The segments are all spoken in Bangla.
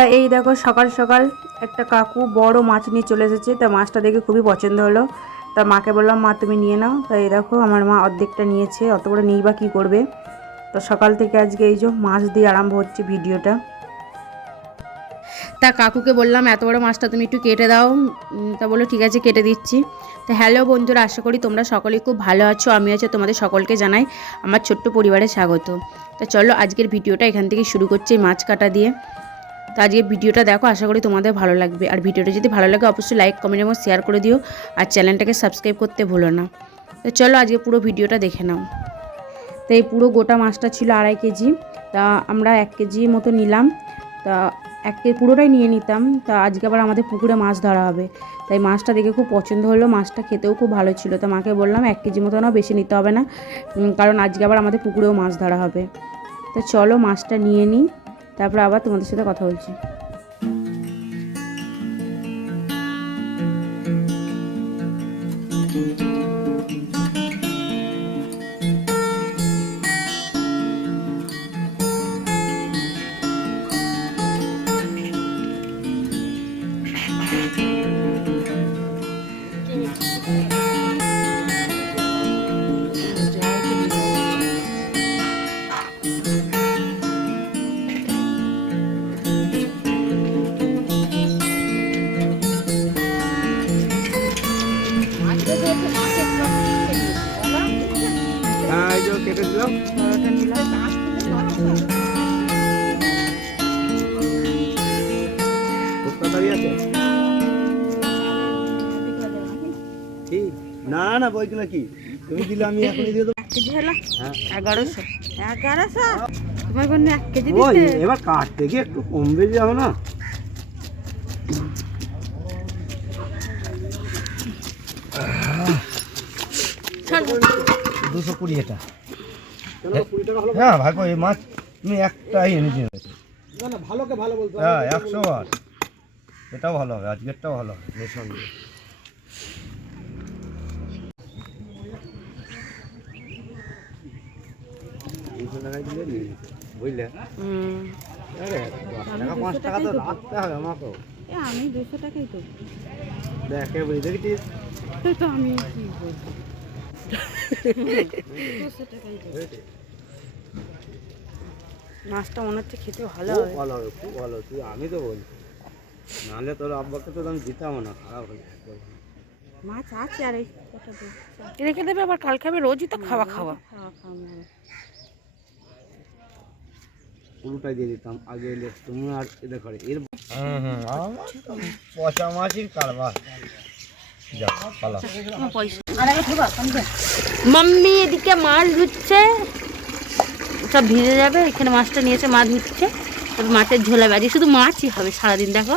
তা এই দেখো সকাল সকাল একটা কাকু বড় মাছ নিয়ে চলে এসেছে। তা মাছটা দেখে খুবই পছন্দ হলো। তা মাকে বললাম, মা তুমি নিয়ে নাও। তা এই দেখো আমার মা অর্ধেকটা নিয়েছে, অত বড় নিই বা কী করবে। তো সকাল থেকে আজকে এই যে মাছ দিয়ে আরম্ভ হচ্ছে ভিডিওটা। তা কাকুকে বললাম এত বড় মাছটা তুমি একটু কেটে দাও। তা বললো ঠিক আছে কেটে দিচ্ছি। তো হ্যালো বন্ধুরা, আশা করি তোমরা সকলেই খুব ভালো আছো। আমি আছি, তোমাদের সকলকে জানাই আমার ছোট্ট পরিবারে স্বাগত। তা চলো আজকের ভিডিওটা এখান থেকে শুরু করছি মাছ কাটা দিয়ে। তো আজকের ভিডিওটা দেখো, আশা করি তোমাদের ভালো লাগবে। আর ভিডিওটা যদি ভালো লাগে অবশ্যই লাইক কমেন্ট এবং শেয়ার করে দিও। আর চ্যানেলটাকে সাবস্ক্রাইব করতে ভুলো না। তো চলো আজকে পুরো ভিডিওটা দেখে নাও। তো এই পুরো গোটা মাছটা ছিল 2.5 কেজি। তা আমরা 1 কেজি মতো নিলাম। তা পুরোটাই নিয়ে নিতাম। তা আজকে আবার আমাদের পুকুরে মাছ ধরা হবে, তাই মাছটা দেখে খুব পছন্দ হলো। মাছটা খেতেও খুব ভালো ছিল। তা মাকে বললাম 1 কেজি মতো নাও, বেশি নিতে হবে না, কারণ আজকে আবার আমাদের পুকুরেও মাছ ধরা হবে। তো চলো মাছটা নিয়ে নিই, তারপর আবার তোমাদের সাথে কথা বলছি। কেটে দিলাম তাড়াতাড়ি আছে কি না না বইগুলো কি তুমি দিলে আমি এখনই দিয়ে দেবো। 1 কেজি হলো? হ্যাঁ 1100। 1100 তোমার জন্য 1 কেজি দিতে। এবার কাটতে গিয়ে একটু কমবে যাবে না। দুশো 20 এটা। হ্যাঁ ভাগো এই মাছ তুমি একটাই এনে দিয়ে না না ভালোকে ভালো বলতে হবে। হ্যাঁ 100 বার এটাও ভালো হবে, আজকেরটাও ভালো হবে নিঃসন্দেহে। বুঝলে টাকা 5 টাকা তো রাখতে হবে আমাকেও। আমি 200 টাকাই তো দেখে বুঝে দেখেছিস তো আমি কি বলবো। 200 টাকাই তো। মাছটা মনে হচ্ছে খেতে ভালো হবে। ভালো হবে, খুব ভালো। তুই আমি তো বলি, নাহলে তোর আব্বাকে তো আমি দিতাম না, খারাপ হয়ে মাছ আছে আর এই কটা রেখে দেবে, আবার কাল খাবে। রোজই তো খাওয়া পুরোটাই দিয়ে দিতাম আগে এলে তুমি আর এদের করে এর পচা মাছির কারবার। মাম্মি এদিকে মাছ ধুচ্ছে, সব ভিজে যাবে। এখানে মাছটা নিয়েছে, মাছ ধুচ্ছে। তবে মাছের ঝোলা বাজি শুধু মাছই হবে সারাদিন। দেখো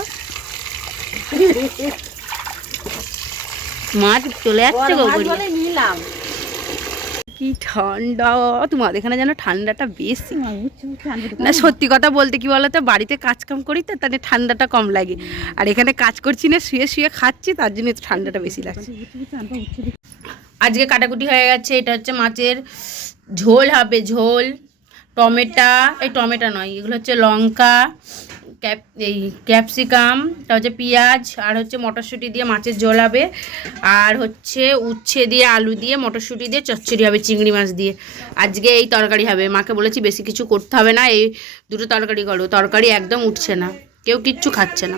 মাছ চলে যাচ্ছে গো। নিলাম কি ঠান্ডা তোমাদের এখানে, যেন ঠান্ডাটা বেশি না। সত্যি কথা বলতে কি বলতো, বাড়িতে কাজ কাম করি তো, তাহলে ঠান্ডাটা কম লাগে। আর এখানে কাজ করছি না, শুয়ে শুয়ে খাচ্ছি, তার জন্য ঠান্ডাটা বেশি লাগছে। আজকে কাটাকুটি হয়ে গেছে। এটা হচ্ছে মাছের ঝোল হবে, ঝোল। টমেটো, এই টমেটো নয়, এগুলো হচ্ছে লঙ্কা, এই ক্যাপসিকাম, তা হচ্ছে পেঁয়াজ, আর হচ্ছে মটরশুঁটি দিয়ে মাছের ঝোল হবে। আর হচ্ছে উচ্ছে দিয়ে, আলু দিয়ে, মটরশুঁটি দিয়ে চচ্চড়ি হবে চিংড়ি মাছ দিয়ে। আজকে এই তরকারি হবে। মাকে বলেছি বেশি কিছু করতে হবে না, এই দুটো তরকারি করো। তরকারি একদম উঠছে না, কেউ কিচ্ছু খাচ্ছে না।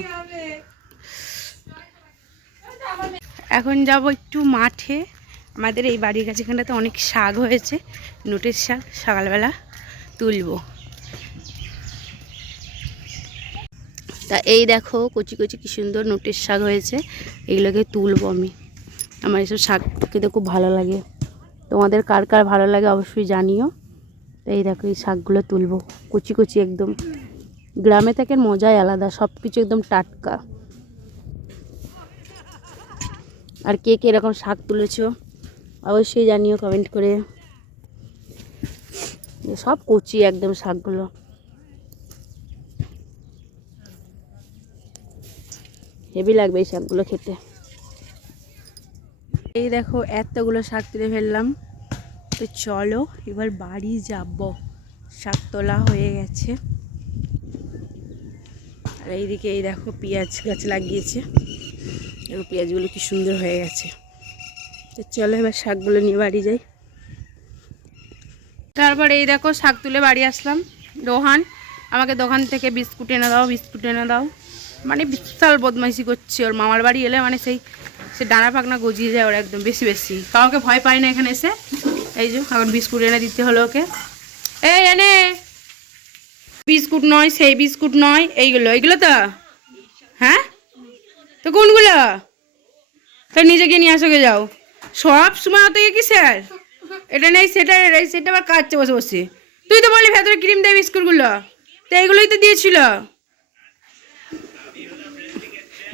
এখন যাব একটু মাঠে। আমাদের এই বাড়ির কাছে এখানটাতে অনেক শাক হয়েছে, নোটের শাক। সকালবেলা তুলবো। তা এই দেখো কচি কচি কি সুন্দর নোটের শাক হয়েছে, এগুলোকে তুলবো আমি। আমার এসব শাক খেতে খুব ভালো লাগে। তোমাদের কার কার ভালো লাগে অবশ্যই জানিও। তো এই দেখো এই শাকগুলো তুলবো, কচি কচি একদম। গ্রামে থেকে মজাই আলাদা, সব কিছু একদম টাটকা। আর কে কে এরকম শাক তুলেছো অবশ্যই জানিও কমেন্ট করে। সব কচি একদম শাকগুলো। হেভি লাগবে এই শাকগুলো খেতে। এই দেখো এতগুলো শাক তুলে ফেললাম। তো চলো এবার বাড়ি যাব। শাক তোলা হয়ে গেছে। আর এইদিকে এই দেখো পেঁয়াজ গাছ লাগিয়েছে, এবং পেঁয়াজগুলো কি সুন্দর হয়ে গেছে। তো চলো এবার শাকগুলো নিয়ে বাড়ি যাই। তারপর এই দেখো শাক তুলে বাড়ি আসলাম। রোহান আমাকে দোকান থেকে বিস্কুট এনে দাও, বিস্কুট এনে দাও, মানে বিশাল বদমাইশি করছে। ওর মামার বাড়ি এলে মানে সে ডানা পাকনা গজিয়ে যায় ওর একদম, বেশি বেশি। কাউকে ভয় পায় না এখানে এসে। এই যে এখন বিস্কুট এনে দিতে হলো ওকে। এই এনে বিস্কুট নয়, সেই বিস্কুট নয়, এইগুলো তো, হ্যাঁ তো কোনগুলো? তো নিজে গিয়ে নিয়ে আসোকে যাও। সব সময় অত কি স্যার এটা নেই সেটা, সেটা আবার কাটছে বসে বসে। তুই তো বললি ভেতরে ক্রিম দেয় বিস্কুটগুলো, তো এইগুলোই তো দিয়েছিল।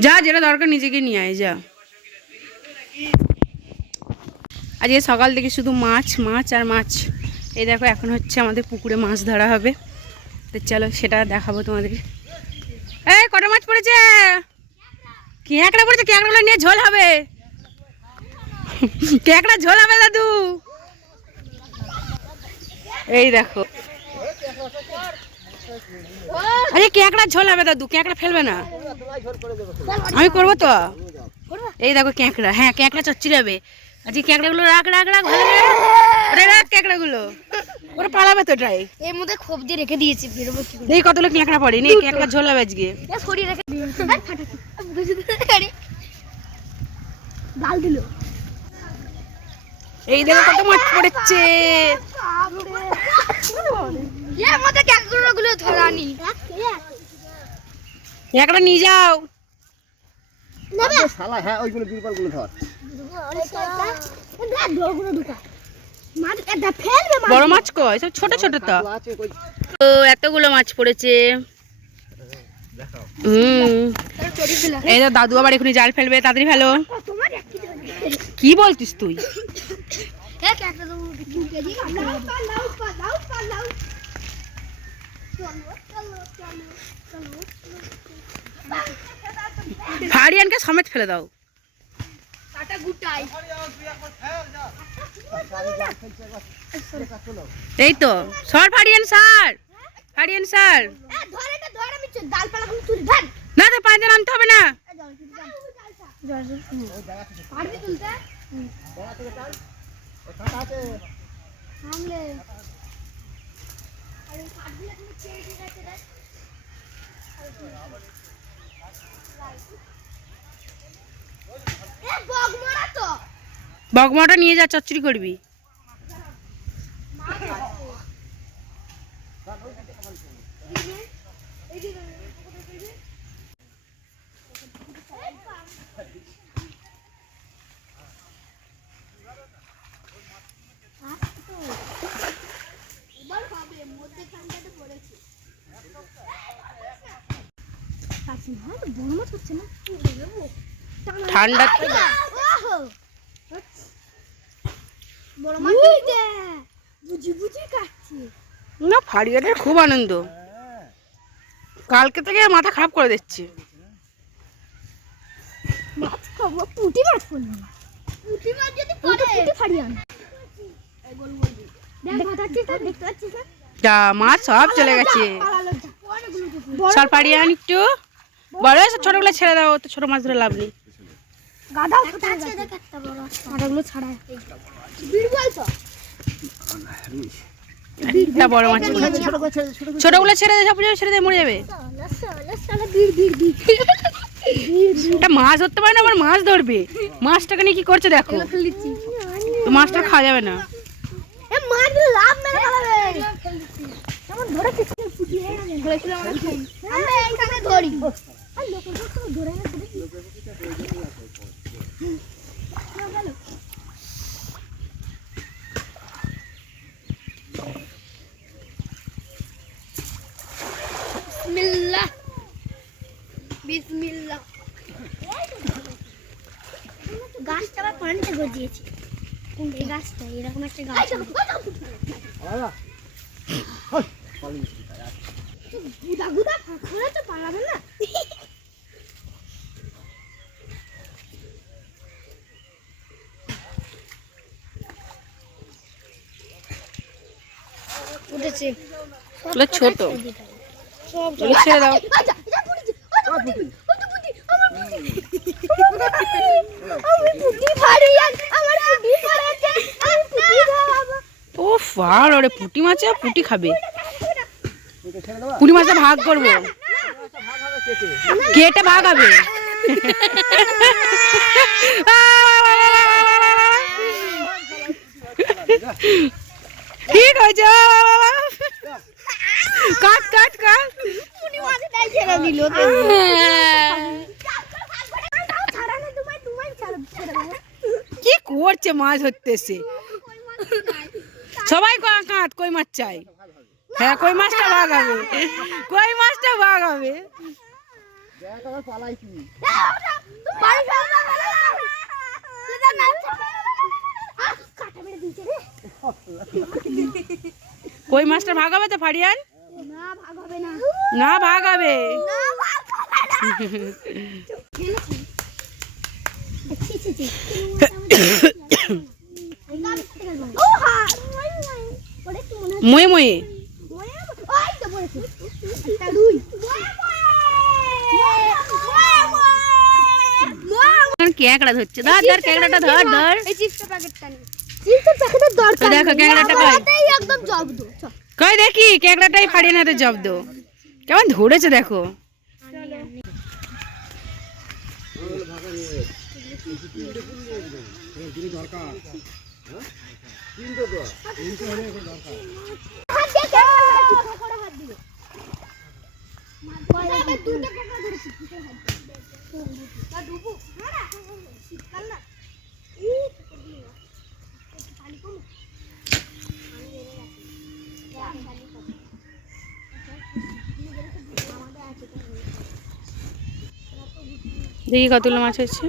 যা যেটা দরকার নিজেকে নিয়ে আয় যা। আজকে সকাল থেকে শুধু মাছ মাছ আর মাছ। এই দেখো এখন হচ্ছে আমাদের পুকুরে মাছ ধরা হবে, তো চলো সেটা দেখাবো তোমাদের। এই কটা মাছ পড়েছে? ক্যাঁকড়া পড়েছে, ক্যাঁকড়াগুলো নিয়ে ঝোল হবে, ক্যাঁকড়া ঝোল হবে দাদু। এই দেখো আরে ক্যাঁকড়া ঝোল হবে দাদু, ক্যাঁকড়া ফেলবে না, আমি করবো তো। এই দেখো ক্যাঁকড়া, হ্যাঁ ক্যাঁকড়া চচ্চড়ি হবে আজকে। ক্যাঁকড়াগুলো রাখ রাখ রাখ, ভালো করে রাখ ক্যাঁকড়াগুলো, ওরা পালাবে তো এটাই। এর মধ্যে খোপ দিয়ে রেখে দিয়েছি, বেরোবো কি করে? এই কতগুলো ক্যাঁকড়া পড়ে, নেই ক্যাঁকড়া ঝোল হবে আজকে। সরিয়ে রেখে দিয়েছি, ডাল দিল। এই দেখো কত মাছ পড়েছে। এর মধ্যে ক্যাঁকড়াগুলো ধরানি। ক্যাঁকড়া নিয়ে যাও। নেবে শালা, হ্যাঁ ওইগুলো বিরপালগুলো ধর। বড় মাছ কই, সব ছোট ছোট তো। ও এতগুলো মাছ পড়েছে। এই তো দাদু আবার এখনই জাল ফেলবে, তাড়াতাড়ি ফেলো। কি বলছিস তুই? ফারিয়ানকে সমেত ফেলে দাও। এই তো সর ফারিয়ান স্যার, ফারিয়ান স্যার না তো পাঁচে নামতে হবে না। বগমাটা নিয়ে যা, চচ্চড়ি করবি। ঠান্ডা না, ফারিয়ানের খুব আনন্দ, কালকে থেকে মাথা খারাপ করে দিচ্ছে। যা মাছ সব চলে গেছে। সর ফারিয়ান একটু বড় ছোটগুলো ছেড়ে দাও, তো ছোট মাছ ধরে লাভ নেই। বড় মাছ ছোটগুলো ছেড়ে দে, সব ছেড়ে দিয়ে মরে যাবে। এটা মাছ ধরতে পারে না, আবার মাছ ধরবে। মাছটাকে নিয়ে কি করছে দেখো, মাছটা খাওয়া যাবে না। বিসমিল্লাহ বিসমিল্লাহ। গাছটা আবার পানিতে গজিয়েছে। এই গাছটা এরকম একটা গাছ, গুদা গুদা ফাঁকা তো পালাবে না। উঠেছে ছোট ছেড়ে দাও। ভালো রে, পুঁটি মাছে পুঁটি খাবে। পুঁটি মাছটা ভাগ করবো, কেটে ভাগ হবে। ঠিক হয়েছে, কাট কাট কাট। কি করছে মাছ ধরতেছে সবাই, কাঁত কই মাছ চাই। হ্যাঁ কই মাছটা ভাগ হবে, কই মাছটা ভাগ হবে। কই মাছটা ভাগ হবে তো ফারিয়ান? না ভাগ হবে। ময়ে ময়ে ক্যাকড়া ধরছে, ধর ধর ক্যাকড়াটা ধর ধর। দেখো ক্যাকড়াটা কই দেখি, ক্যাকড়াটাই ফাড়িয়ে না তো জব্দ, কেমন ধরেছে দেখো। দেখি কতগুলো মাছ হচ্ছে।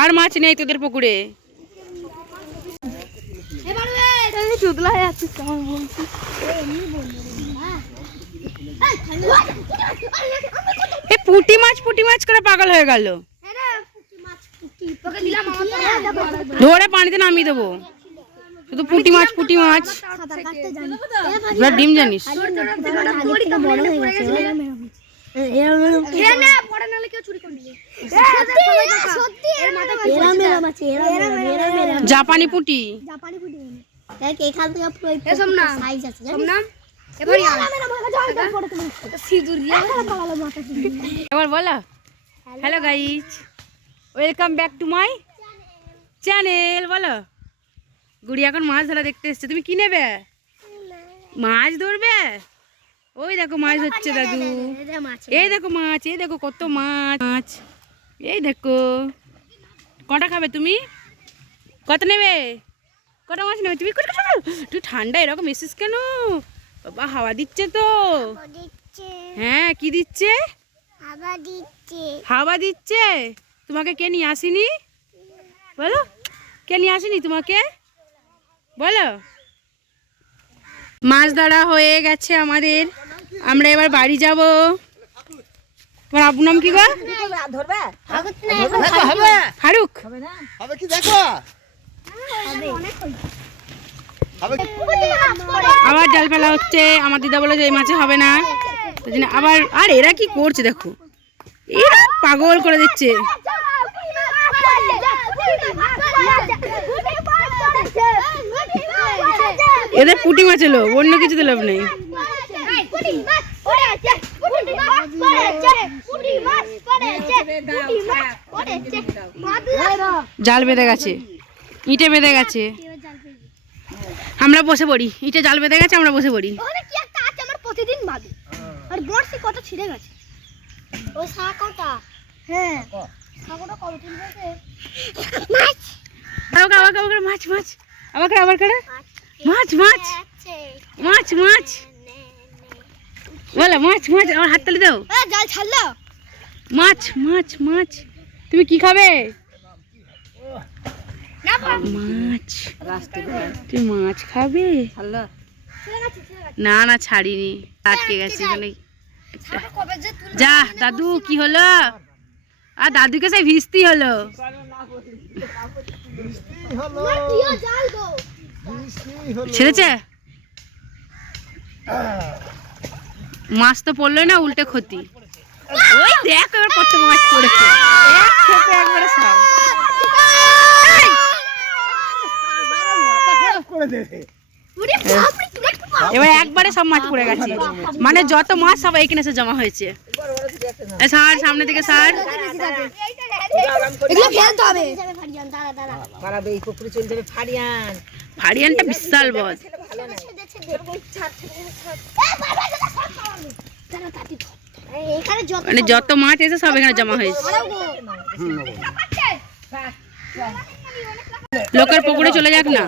আর মাছ নেই তোদের পুকুরে? পুঁটি মাছ করে পাগল হয়ে গেল, ধরে পানিতে নামিয়ে দেবো। শুধু পুঁটি মাছ। ডিম জানিস? জাপানি পুঁটি। এবার বলো hello guys, welcome back to my channel. বলো গুড়ি এখন মাছ ধরা দেখতে এসছে, তুমি কি নেবে? মাছ ধরবে? ওই দেখো মাছ ধরছে দাদু, এই দেখো মাছ, এই দেখো কত মাছ, এই দেখো। কটা খাবে তুমি? কত নেবে? কটা মাছ নেবে তুমি? তুই ঠান্ডা এরকম এসিস কেন? বাবা হাওয়া দিচ্ছে তো। হ্যাঁ কি দিচ্ছে? হাওয়া দিচ্ছে। তোমাকে কে নিয়ে আসেনি? বলো কে নিয়ে আসেনি তোমাকে? বলো। মাছ ধরা হয়ে গেছে আমাদের, আমরা এবার বাড়ি যাব। তোমার আব্বুর নাম কি গো? ফারুক। আবার জাল ফেলা হচ্ছে, আমার দিদা বলে যে এই মাছে হবে না, আবার। আর এরা কি করছে দেখো, এরা পাগল করে দিচ্ছে। এদের পুঁটি মাছ এলো, অন্য কিছু তো লাভ নেই। জাল বেঁধে গেছে, ইটে বেঁধে গেছে, আমরা বসে পড়ি। ইটে জাল বেঁধে গেছে, আমরা বসে পড়ি। প্রতিদিন ভাবি আর বর্ষি কত ছিঁড়ে গেছে। ওই শাকটা, হ্যাঁ শাকটা কত ছিঁড়ে গেছে। মাছ মাছ আবার করে মাছ মাছ মাছ মাছ বলো মাছ মাছ। আমার হাত তালি দাও। জাল ছাড়লো। মাছ মাছ মাছ। তুমি কি খাবে? মাছ। তুমি মাছ খাবে? না না ছাড়িনি, আটকে গেছে এখানে। যা দাদু, কি হলো? আর দাদুকে সেই ভিজতি হলো। ছেড়েছে মাছ তো পড়লো না, উল্টে ক্ষতি। ওই দেখ এবার কত মাছ পড়েছে, এক খেপে একবারে সব। এবার একবারে সব মাছ পড়ে গেছে, মানে যত মাছ সব এইখানে এসে জমা হয়েছে। স্যার সামনে থেকে স্যার, ফারিয়ানটা বিশাল বড়, মানে যত মাছ এসে সব এখানে জমা হয়েছে। লোকের পুকুরে চলে যাক না।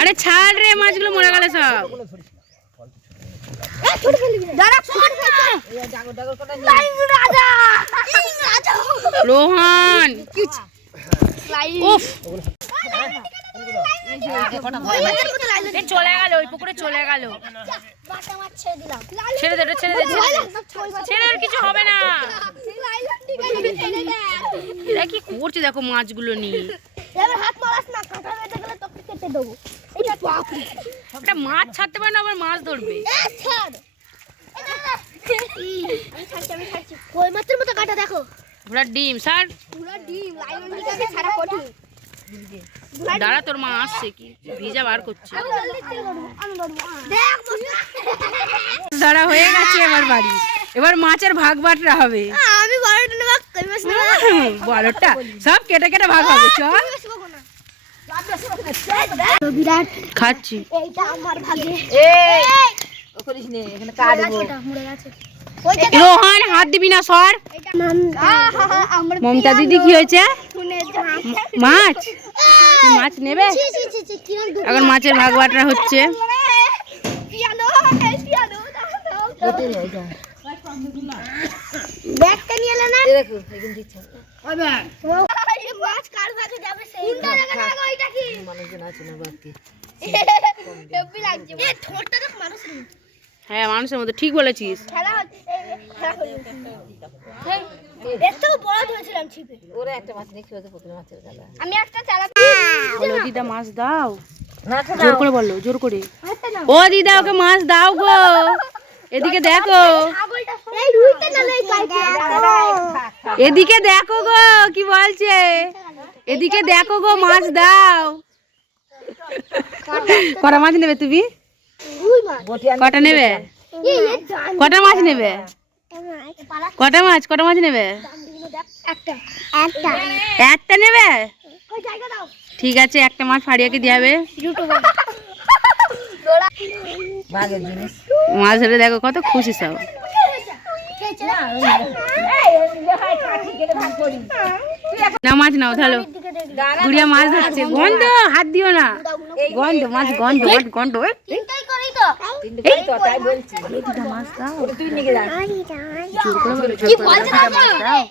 আরে ছাড় রে, মাছগুলো মরে গেল সব। রোহন উফ, চলে গেল ওই পুকুরে, চলে গেল। ছেড়ে দে, ছেড়ে দে, ছেড়ে আর কিছু হবে না। এরা কি করছে দেখো মাছগুলো নিয়ে। একটা মাছ ছাড়তে পারে না, আবার মাছ ধরবে। ঘোড়ার ডিম স্যার, দাঁড়া তোর মা আসছে, কি ভিজা বার করছে। দাঁড়া হয়ে গেছে এবার বাড়ি, এবার মাছের ভাগ বাটরা হবে। আমি 12টা নেব, 12টা সব কেটে কেটে ভাগ হবে। চল বিরাট খাচ্ছি। এইটা আমার ভাগে। রোহন হাত দিবি না সর। মমতা দিদি কি হয়েছে? মাছ, মাছ নেবে? এখন মাছের ভাগ বাটরা হচ্ছে। ব্যাগটা নিয়ে এলে না? দেখো এখন দিচ্ছি। মাছ কার ভাগে যাবে সেই কোনটা জায়গা না ওইটা কি? মানুষজন আছে না বাকি। হেভি লাগছে। এ ঠোঁটটা দেখ মানুষের মতো। হ্যাঁ মানুষের মতো, ঠিক বলেছিস। খেলা হচ্ছে, খেলা হলো। এত বড় ধরেছিলাম ছিপে। ওরে একটা মাছ দেখি ওদের পুকুরে মাছের গালা। আমি একটা চালাচ্ছি। বলো দিদা মাছ দাও, জোর করে বললো, জোর করে। ও দিদা ওকে মাছ দাও গো, এদিকে দেখো, এই রুইটা না লই পাইছে। এদিকে দেখো গো কি বলছে, এদিকে দেখো গো মাছ দাও। কটা মাছ নেবে তুমি? রুই মাছ। কটা নেবে? কটা মাছ নেবে? কটা মাছ, কটা মাছ নেবে? একটা একটা একটা নেবে? ওই জায়গা দাও। ঠিক আছে, একটা মাছ ফাড়িয়াকে দিয়ে হবে। বাগের জিনিস মাছ ধরে দেখো কত খুশি সব। না মাছ নাও ধরো, গুড়িয়া মাছ ধরছে। গন্ধ, হাত দিও না, গন্ধ মাছ, গন্ধ মাছ, গন্ধ। তিনটাই করি তো। এই তো তাই বলছি, দিদা মাছ দাও, তুই নিয়ে যা। জোর করে বলো, জোর করে মাছ দাও।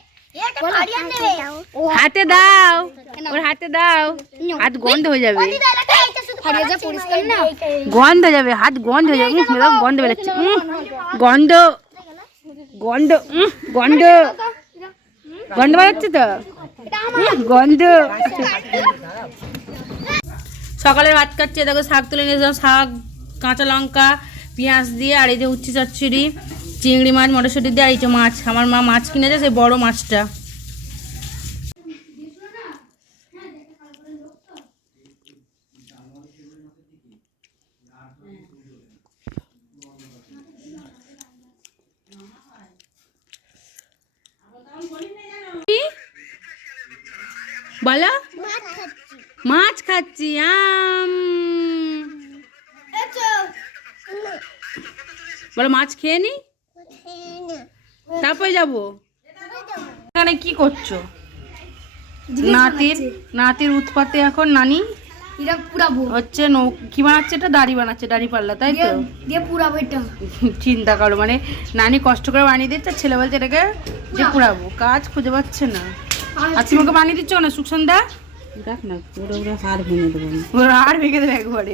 এটা ফাড়িয়া নেবে। হাতে দাও, ওর হাতে দাও, হাত গন্ধ হয়ে যাবে। ফাড়িয়া যা পরিষ্কার না, গন্ধ হয়ে যাবে, হাত গন্ধ হয়ে যাবে। গন্ধ বেরোচ্ছে, গন্ধ, গন্ধ, গন্ধ, গন্ধ বেরোচ্ছে তো, গন্ধ। সকালে ভাত খাচ্ছে, দেখো শাক তুলে নিয়েছিলাম, শাক, কাঁচা লঙ্কা, পেঁয়াজ দিয়ে, আর এই যে উচ্ছে চচ্চড়ি, চিংড়ি মাছ মটরশুঁটি দিয়ে, আর এই যে মাছ। আমার মা মাছ কিনেছে, সেই বড় মাছটা। বলো মাছ খাচ্ছি। বলো মাছ খেয়ে নি, তারপরে যাবো। এখানে কি করছো? নাতির উৎপাতে এখন নানি এটা পুরাবো হচ্ছে কি বানাচ্ছে, এটা দাড়ি বানাচ্ছে, দাড়ি পাল্লা, তাই তো? দিয়ে পুরাবো এটা। চিন্তা করো, মানে নানি কষ্ট করে বানিয়ে দিচ্ছে, ছেলে বলছে এটাকে যে পুরাবো, কাজ খুঁজে পাচ্ছে না। আর তোমাকে বানিয়ে দিচ্ছ না সুখসন্দা? দেখ না পুরো হাড় ভেঙে দেবো, পুরো হাড় ভেঙে দেবে একবারে।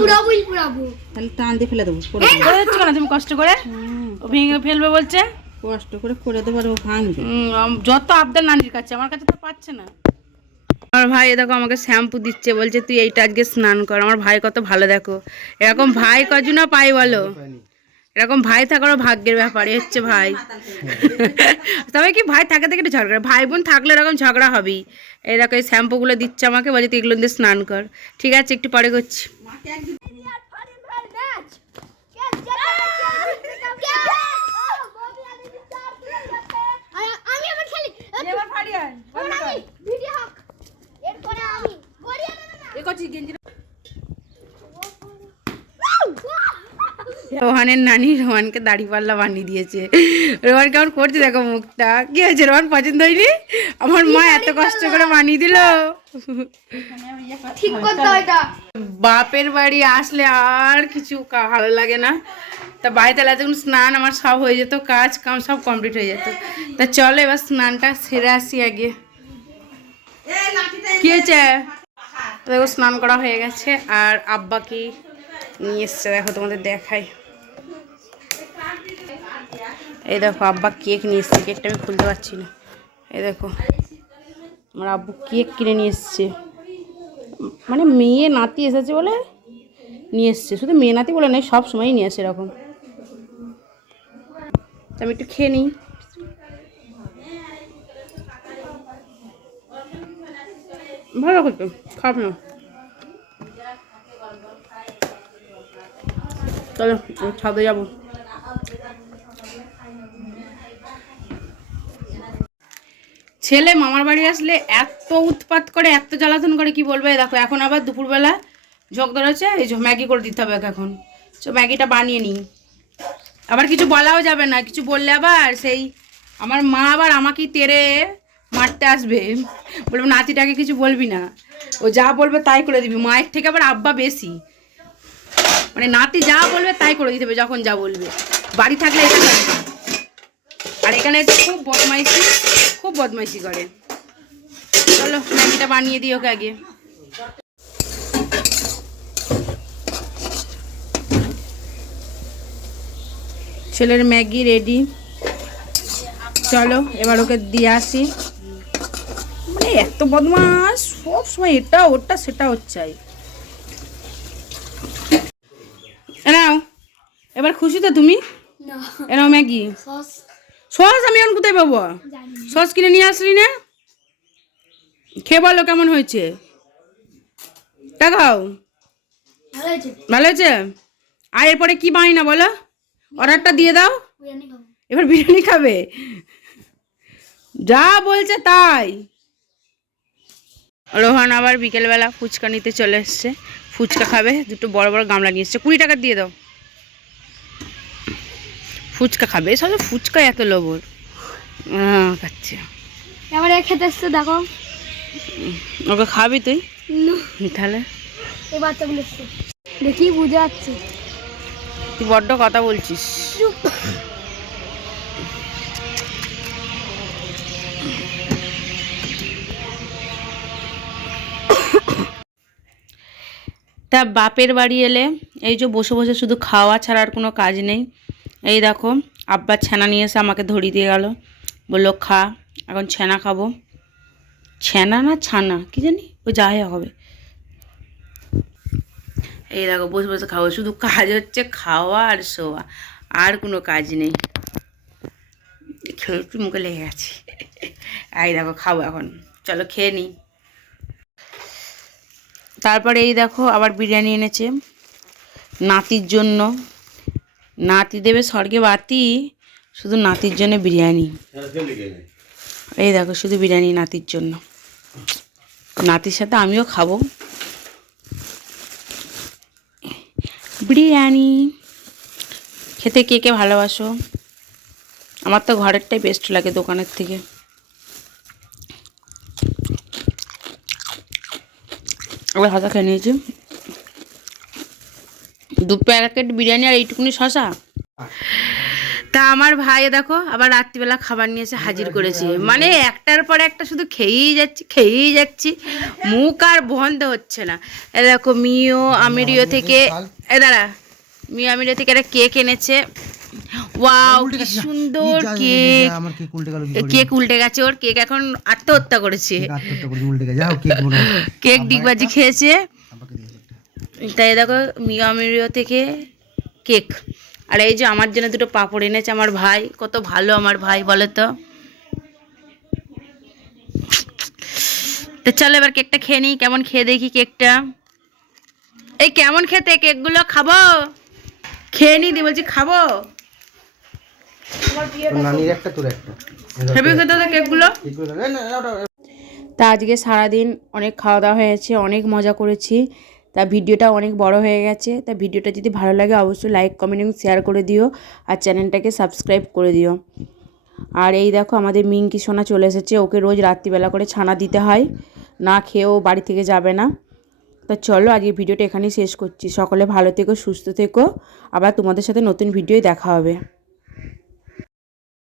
পুরাবোই পুরাবো, তাহলে টান দিয়ে ফেলে দেবো। করে দিচ্ছ না তুমি কষ্ট করে? ও ভেঙে ফেলবে বলছে, কষ্ট করে দেবো আর ও ভাঙবে। যত আবদার নানির কাছে, আমার কাছে তো পাচ্ছে না। আমার ভাই দেখো আমাকে শ্যাম্পু দিচ্ছে, বলছে তুই এইটা আজকে স্নান কর। আমার ভাই কত ভালো, দেখো এরকম ভাই কজনা পাই বলো, এরকম ভাই থাকারও ভাগ্যের ব্যাপার হচ্ছে ভাই। তবে কি ভাই থাকে থেকে একটু ঝগড়া, ভাই বোন থাকলে এরকম ঝগড়া হবেই। এই দেখো এই শ্যাম্পুগুলো দিচ্ছে আমাকে, বলছে তুই এগুলো দিয়ে স্নান কর। ঠিক আছে একটু পরে করছি। রোহানের নানি রোহানকে দাড়িপাল্লা বানিয়ে দিয়েছে। রোহান কেমন করছে দেখো মুখটা, কি হয়েছে রোহান পছন্দ হয়নি? আমার মা এত কষ্ট করে বানিয়ে দিল। ঠিক করতে হয় এটা। বাপের বাড়ি আসলে আর কিছু ভালো লাগে না। তা বাড়িতে যখন স্নান আমার সব হয়ে যেত, কাজ কাম সব কমপ্লিট হয়ে যেত। তা চলো এবার স্নানটা সেরে আসি আগে। কি হয়েছে? দেখো স্নান করা হয়ে গেছে, আর আব্বা কি নিয়ে এসছে দেখো, তোমাদের দেখাই। এই দেখো আব্বা কেক নিয়ে এসছে, কেকটা আমি খুলতে পারছি না। এই দেখো আমার আব্বু কেক কিনে নিয়ে এসছে, মানে মেয়ে নাতি এসেছে বলে নিয়ে এসছে। শুধু মেয়ে নাতি বলে নেই, সব সময়ই নিয়ে আসে এরকম। আমি একটু খেয়ে নিই। ভালো করতো, খাব না। চলো ছাদে যাবো। ছেলে মামার বাড়ি আসলে এত উৎপাত করে, এত জ্বালাতন করে কি বলবে। দেখো এখন আবার দুপুরবেলা ঝোঁক ধরেছে, এই যে ম্যাগি করে দিতে হবে এখন। তো ম্যাগিটা বানিয়ে নিই। আবার কিছু বলাও যাবে না, কিছু বললে আবার সেই আমার মা আবার আমাকেই তেড়ে মারতে আসবে, বলবো নাতিটাকে কিছু বলবি না, ও যা বলবে তাই করে দিবি। মায়ের থেকে আবার আব্বা বেশি, মানে নাতি যা বলবে তাই করে দিতে হবে যখন যা বলবে। বাড়ি থাকলে এটা করে না। আর এখানে খুব বদমাইশি, খুব বদমাইশি করে। চলো ম্যাগিটা বানিয়ে দিই ওকে আগে। ছেলের ম্যাগি রেডি, চলো এবার ওকে দিয়ে আসি। মানে এত বদমাস, সব সময় এটা ওটা সেটা হচ্ছে। এনাও এবার খুশি তো তুমি? এনাও ম্যাগি। সস আমি এখন কোথায় পাবো? সস কিনে নিয়ে আসলি না? খেয়ে বলো কেমন হয়েছে, দেখাও। ভালো হয়েছে? আর এরপরে কি বানাই না বলো, অর্ডারটা দিয়ে দাও। এবার বিরিয়ানি খাবে, যা বলছে তাই। রোহান আবার বিকেলবেলা ফুচকা নিতে চলে এসছে, ফুচকা খাবে। দুটো বড় বড় গামলা নিয়ে এসছে, 20 টাকা দিয়ে দাও। ফুচকা খাবে, সব ফুচকা এত লোভর। খাচ্ছে আমার খেতে এসছে দেখো। ওকে খাবি তুই? তাহলে এই বাচ্চাগুলো এসছে দেখি বুঝে যাচ্ছে তুই বড্ড কথা বলছিস। তা বাপের বাড়ি এলে এই যে বসে বসে শুধু খাওয়া ছাড়া আর কোনো কাজ নেই। এই দেখো আব্বা ছানা নিয়ে এসে আমাকে ধরিয়ে দিয়ে গেল, বললো খা। এখন ছানা খাবো, ছানা না ছানা কি জানি, ও যাই হবে। এই দেখো বসে বসে খাবো, শুধু কাজ হচ্ছে খাওয়া আর শোয়া, আর কোনো কাজ নেই। খেয়ে একটু মুখে লেগে গেছে। এই দেখো খাবো এখন, চলো খেয়ে নিই। তারপরে এই দেখো আবার বিরিয়ানি এনেছে নাতির জন্য। নাতি দেবে স্বর্গে বাতি, শুধু নাতির জন্য বিরিয়ানি। এই দেখো শুধু বিরিয়ানি নাতির জন্য, নাতির সাথে আমিও খাবো বিরিয়ানি। খেতে কে কে ভালোবাসো? আমার তো ঘরেরটাই বেস্ট লাগে দোকানের থেকে। আবার শশা খেয়ে নিয়েছি, 2 প্যাকেট বিরিয়ানি আর এইটুকুনি শশা। তা আমার ভাই দেখো আবার রাত্রিবেলা খাবার নিয়ে এসে হাজির করেছে, মানে একটার পর একটা শুধু খেয়েই যাচ্ছি, মুখ আর বন্ধ হচ্ছে না। এ দেখো মিও আমেরিও থেকে, এ দাঁড়া, মিও আমেরিও থেকে একটা কেক এনেছে, ওয়াও কি সুন্দর কেক। আমার কেক উল্টে গেল কেক উল্টে গেছে, ওর কেক এখন আত্মহত্যা করেছে। আত্মহত্যা করে উল্টে গেছে। যাও কেক বলো। কেক ডিগবাজি খেয়েছে। আমাকে দিয়েছে একটা। তাই দেখো মিও থেকে কেক। আর এই যে আমার জন্য দুটো পাঁপড় এনেছে আমার ভাই, কত ভালো আমার ভাই বলো তো। তো চলো এবার কেকটা খেয়ে নিই, কেমন খেয়ে দেখি কেকটা। এই কেমন খেতে কেকগুলো, খাবো? খেয়ে নি দি বলছি খাবো। নানির একটা তোর একটা। হেভি খেতে তো কেকগুলো। কেকগুলো না না ওটা তা আজকে সারাদিন অনেক খাওয়া দাওয়া হয়েছে, অনেক মজা করেছি। তা ভিডিওটা অনেক বড় হয়ে গেছে। তা ভিডিওটা যদি ভালো লাগে অবশ্যই লাইক কমেন্ট এবং শেয়ার করে দিও, আর চ্যানেলটাকে সাবস্ক্রাইব করে দিও। আর এই দেখো আমাদের মিঙ্কি সোনা চলে এসেছে, ওকে রোজ রাত্রিবেলা করে ছানা দিতে হয়, না খেয়েও বাড়ি থেকে যাবে না। তা চলো আজকে ভিডিওটা এখানেই শেষ করছি। সকলে ভালো থেকো, সুস্থ থেকো, আবার তোমাদের সাথে নতুন ভিডিওয় দেখা হবে।